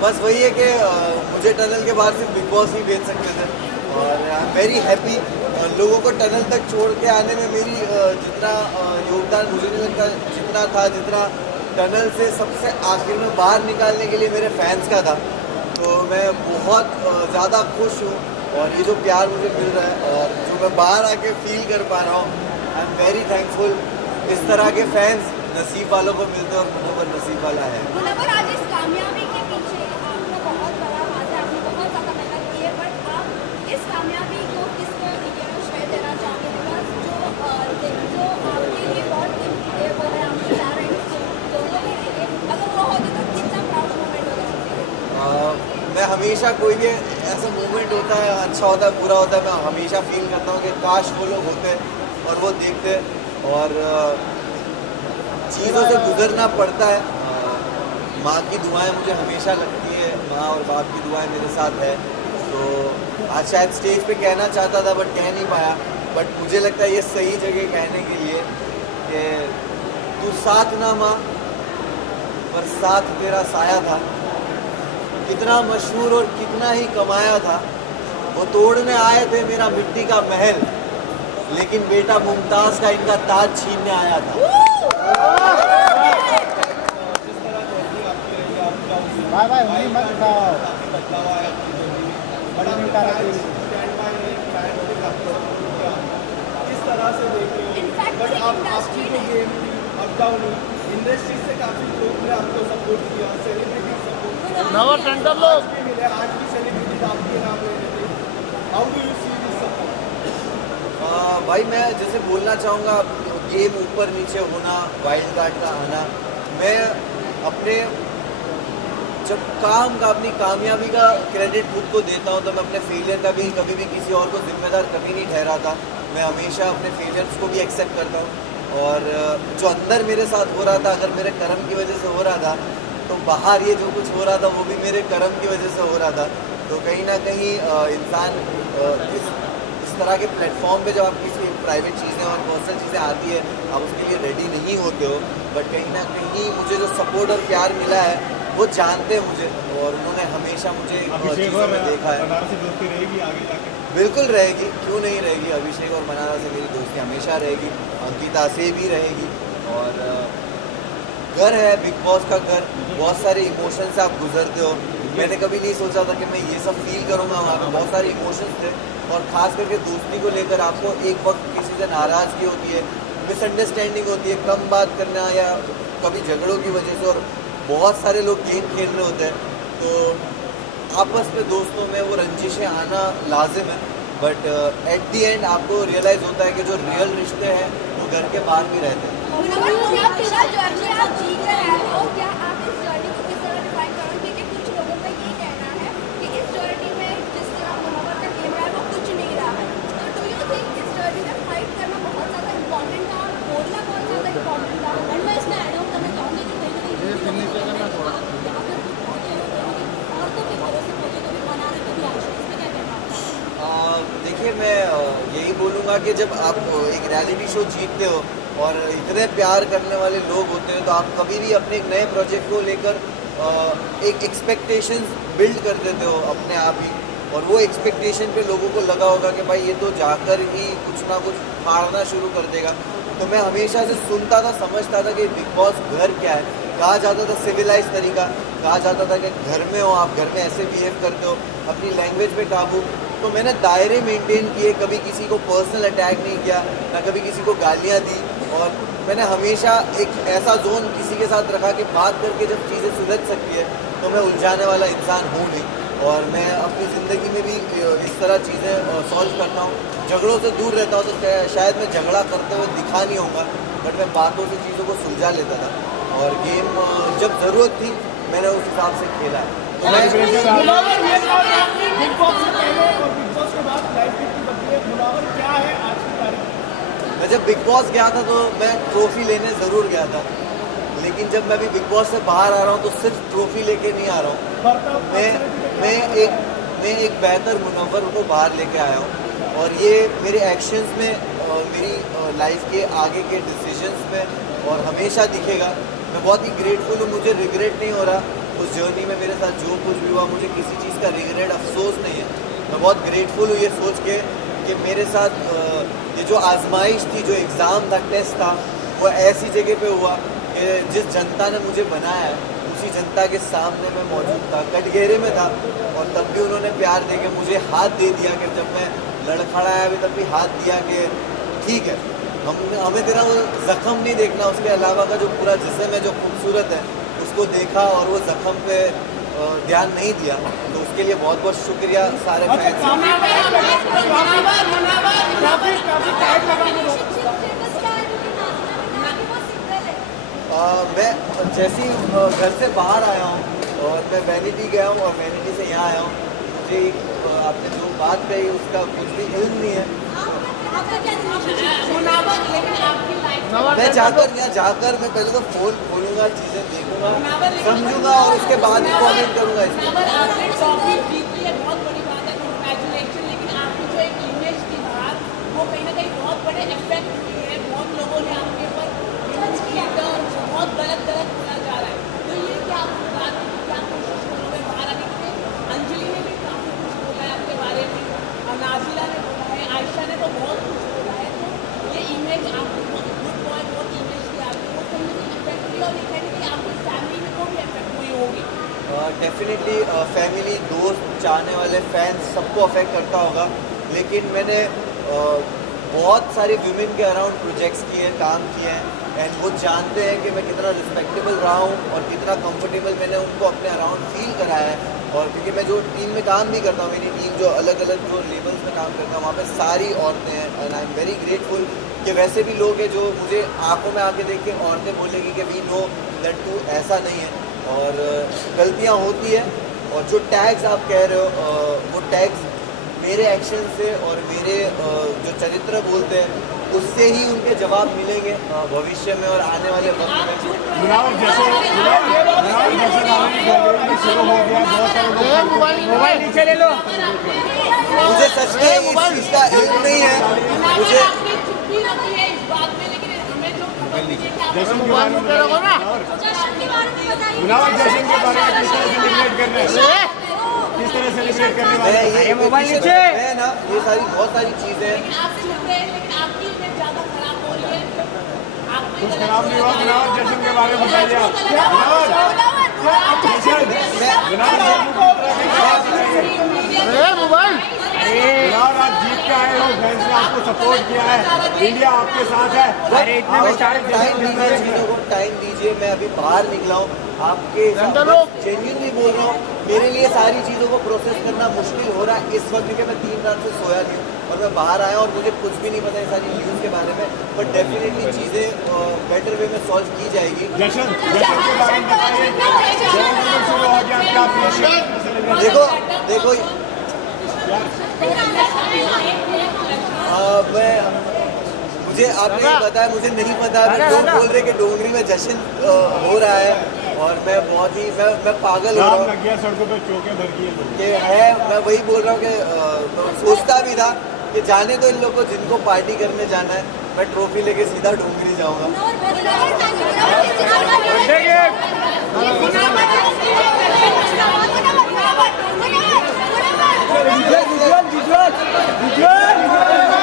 बस वही है कि मुझे टनल के बाहर सिर्फ बिग बॉस ही भेज सकते थे और आई एम वेरी हैप्पी। लोगों को टनल तक छोड़ के आने में मेरी जितना योगदान मुझे नहीं लगता जितना था, जितना टनल से सबसे आखिर में बाहर निकालने के लिए मेरे फैंस का था। तो मैं बहुत ज़्यादा खुश हूँ और ये जो प्यार मुझे मिल रहा है और जो मैं बाहर आके फील कर पा रहा हूँ, आई एम वेरी थैंकफुल। इस तरह के फैंस नसीब वालों को मिलते हैं और मुनव्वर नसीब वाला है। मुनव्वर, आज इस कामयाबी के पीछे आपका बहुत बड़ा हाथ है, आपने बहुत ज़्यादा मेहनत की है, बट आप इस कामयाबी को किसको श्रेय देना चाहोगे? बिकॉज जो आपके लिए बहुत इम्पोर्टेबल है, आपके पेरेंट्स दोनों के लिए, अगर वो होते तो कितना प्राउड मोमेंट होगा? मैं हमेशा कोई भी ऐसा मोमेंट होता है, अच्छा होता है, बुरा होता है, मैं हमेशा फील करता हूँ कि काश वो लोग होते और वो देखते और चीज़ों से गुजरना पड़ता है। माँ की दुआएं मुझे हमेशा लगती है, माँ और बाप की दुआएं मेरे साथ है। तो आज शायद स्टेज पे कहना चाहता था बट कह नहीं पाया, बट मुझे लगता है ये सही जगह कहने के लिए कि तू साथ ना माँ पर साथ तेरा साया था, कितना मशहूर और कितना ही कमाया था, वो तोड़ने आए थे मेरा मिट्टी का महल, लेकिन बेटा मुमताज का इनका ताज छीनने आया था। इंडस्ट्री से काफी लोग ने आपको सपोर्ट किया, सेलिब्रिटी सपोर्ट नवा टेंडर लोग भी मिले, आज भी सेलिब्रिटी आपके नाम ले रहे थे। How do you see this support? भाई मैं जैसे बोलना चाहूँगा, गेम ऊपर नीचे होना, वाइल्ड कार्ड का आना, मैं अपने जब काम का अपनी कामयाबी का क्रेडिट खुद को देता हूँ तो मैं अपने फेलियर का भी कभी भी किसी और को जिम्मेदार कभी नहीं ठहराता। मैं हमेशा अपने फेलियर्स को भी एक्सेप्ट करता हूँ और जो अंदर मेरे साथ हो रहा था, अगर मेरे कर्म की वजह से हो रहा था, तो बाहर ये जो कुछ हो रहा था वो भी मेरे कर्म की वजह से हो रहा था। तो कहीं ना कहीं इंसान इस तरह के प्लेटफॉर्म पे जब आप किसी प्राइवेट चीज़ें और पर्सनल चीज़ें आती है, आप उसके लिए रेडी नहीं होते हो, बट कहीं ना कहीं मुझे जो सपोर्ट और प्यार मिला है वो जानते हैं मुझे और उन्होंने हमेशा मुझे चीज़ों में देखा है। दोस्ती रहेगी आगे जाके? बिल्कुल रहेगी, क्यों नहीं रहेगी। अभिषेक और मनारा से मेरी दोस्ती हमेशा रहेगी, अंकिता से भी रहेगी। और घर है बिग बॉस का घर, बहुत सारे इमोशन से आप गुजरते हो। मैंने कभी नहीं सोचा था कि मैं ये सब फील करूँगा, वहाँ पे बहुत सारे इमोशंस थे और ख़ास करके दोस्ती को लेकर आपको एक वक्त किसी से नाराज़गी होती है, मिसअंडरस्टैंडिंग होती है, कम बात करना या कभी झगड़ों की वजह से, और बहुत सारे लोग गेम खेल रहे होते हैं, तो आपस में दोस्तों में वो रंजिशें आना लाजिम है। बट एट दी एंड आपको रियलाइज़ होता है कि जो रियल रिश्ते हैं वो घर के बाहर भी रहते हैं। देखिए मैं यही बोलूँगा कि जब आप एक रियलिटी शो जीतते हो और इतने प्यार करने वाले लोग होते हैं, तो आप कभी भी अपने एक नए प्रोजेक्ट को लेकर एक एक्सपेक्टेशंस बिल्ड कर देते हो अपने आप ही, और वो एक्सपेक्टेशन पे लोगों को लगा होगा कि भाई ये तो जाकर ही कुछ ना कुछ फाड़ना शुरू कर देगा। तो मैं हमेशा से सुनता था, समझता था कि बिग बॉस घर क्या है। कहा जाता था सिविलाइज तरीका, कहा जाता था कि घर में हो आप, घर में ऐसे बिहेव करते हो, अपनी लैंग्वेज पे काबू। तो मैंने दायरे मेंटेन किए, कभी किसी को पर्सनल अटैक नहीं किया, ना कभी किसी को गालियाँ दी, और मैंने हमेशा एक ऐसा जोन किसी के साथ रखा कि बात करके जब चीज़ें सुलझ सकती है तो मैं उलझाने वाला इंसान हूँ नहीं। और मैं अपनी ज़िंदगी में भी इस तरह चीज़ें सॉल्व करता हूँ, झगड़ों से दूर रहता हूँ। तो शायद मैं झगड़ा करते हुए दिखा नहीं होगा, बट मैं बातों से चीज़ों को सुलझा लेता था, और गेम जब ज़रूरत थी मैंने उस हिसाब से खेला है। तो मैं बिग बॉस से पहले और बिग बॉस के बाद लाइफ कितनी बदली है? मुनव्वर क्या है आज की तारीख? मैं जब बिग बॉस गया था तो मैं ट्रॉफी लेने ज़रूर गया था, लेकिन जब मैं अभी बिग बॉस से बाहर आ रहा हूँ तो सिर्फ ट्रॉफी लेके नहीं आ रहा हूँ, मैं एक बेहतर मुनव्वर को बाहर लेके आया हूँ। और ये मेरे एक्शंस में, मेरी लाइफ के आगे के डिसीजंस में और हमेशा दिखेगा। मैं बहुत ही ग्रेटफुल हूँ, मुझे रिग्रेट नहीं हो रहा उस जर्नी में मेरे साथ जो कुछ भी हुआ, मुझे किसी चीज़ का रिग्रेट अफसोस नहीं है। मैं बहुत ग्रेटफुल हूँ ये सोच के कि मेरे साथ ये जो आजमाइश थी, जो एग्ज़ाम था, टेस्ट था, वो ऐसी जगह पे हुआ कि जिस जनता ने मुझे बनाया है उसी जनता के सामने मैं मौजूद था, कटघरे में था, और तब भी उन्होंने प्यार दे के मुझे हाथ दे दिया कि जब मैं लड़खड़ाया भी तब भी हाथ दिया कि ठीक है, हमें तेरा वो ज़ख़म नहीं देखना, उसके अलावा का जो पूरा जिस्म है जो खूबसूरत है उसको देखा और वो ज़ख़म पे ध्यान नहीं दिया। तो उसके लिए बहुत बहुत शुक्रिया सारे फैंस। मैं जैसे ही घर से बाहर आया हूँ और मैं वैनिटी गया हूँ और वैनिटी से यहाँ आया हूँ, मुझे आपने जो बात कही उसका कुछ भी इल्म नहीं है। मैं जाकर यहाँ जाकर मैं पहले तो फ़ोन खोलूँगा, चीज़ें देखूँगा, समझूँगा और उसके बाद ही कमेंट करूँगा इसमें। बहुत बड़ी बात है, कंग्रेचुलेशन। लेकिन आपकी जो एक इमेज थी बाहर, वो कहीं ना कहीं बहुत बड़े इफेक्ट हुए हैं। बहुत लोगों ने आपके ऊपर बहुत गलत बोला जा रहा है। तो ये क्या आपको बात क्या कोशिश करोगे बाहर आने के लिए? अंजलि ने भी काफ़ी कुछ बोला है आपके बारे में, नाजिला ने बोला है, आयशा ने तो बहुत कुछ बोला है। तो ये इमेज आपको गुड बॉय बहुत इमेज थी आपकी, वो कहीं ना कहीं इफेक्ट हुई और ये कहीं ना कहीं आपकी फैमिली में को भी इफेक्ट हुई होगी। डेफिनेटली फैमिली, दोस्त, चाहने वाले फैंस सबको अफेक्ट करता होगा। लेकिन मैंने बहुत सारे वीमेन के अराउंड प्रोजेक्ट्स किए हैं, काम किए हैं, एंड वो जानते हैं कि मैं कितना रिस्पेक्टेबल रहा हूँ और कितना कंफर्टेबल मैंने उनको अपने अराउंड फील कराया है। और क्योंकि मैं जो टीम में काम भी करता हूँ, मेरी टीम जो अलग अलग जो लेवल्स में काम करता हूँ, वहाँ पे सारी औरतें हैं, and I am very grateful कि वैसे भी लोग हैं जो मुझे आंखों में आके देख के औरतें बोलेगी कि वी नो दैट तू ऐसा नहीं है। और गलतियाँ होती है, और जो टैग्स आप कह रहे हो वो टैग्स मेरे एक्शन से और मेरे जो चरित्र बोलते हैं उससे ही उनके जवाब मिलेंगे भविष्य में और आने वाले वक्त में। मोबाइल नीचे ले लो। मुझे सच में इस चीज़ का इल्म नहीं है। मुझे जश्न के बारे में बताओ ना। जश्न के बारे में किस तरह सेलिब्रेट करने हैं? किस तरह सेलिब्रेट करने वाले हैं? ये मोबाइल नीचे है ना, ये सारी बहुत सारी चीज़ें हैं। कुछ खराब नहीं हुआ। मुनावर, जश्न के बारे में बताइए आप। मुनावर, आप जीत के आए हो, फैंस ने आपको सपोर्ट किया है, इंडिया आपके साथ है। अरे इतने में चीज़ों को टाइम दीजिए। मैं अभी बाहर निकला हूँ, आपके जेन्युइनली बोल रहा हूँ, मेरे लिए सारी चीज़ों को प्रोसेस करना मुश्किल हो रहा है इस वक्त, क्योंकि मैं 3 रात से सोया नहीं हूँ और मैं बाहर आया और मुझे कुछ भी नहीं पता है सारी न्यूज़ के बारे में। बट डेफिनेटली चीज़ें बेटर वे में सॉल्व की जाएगी। जश्न के बारे में बताइए, शुरू हो गया, क्या देखो देखो मुझे आपने ये बताया, मुझे नहीं पता। लोग बोल रहे कि डोंगरी में जश्न हो रहा है और मैं बहुत ही मैं पागल हो रहा हूँ सड़कों पे चौके भर कि है। मैं वही बोल रहा हूँ कि सोचता भी था कि जाने तो इन लोग को जिनको पार्टी करने जाना है, मैं ट्रॉफी लेके सीधा डोंगरी जाऊँगा। Visual.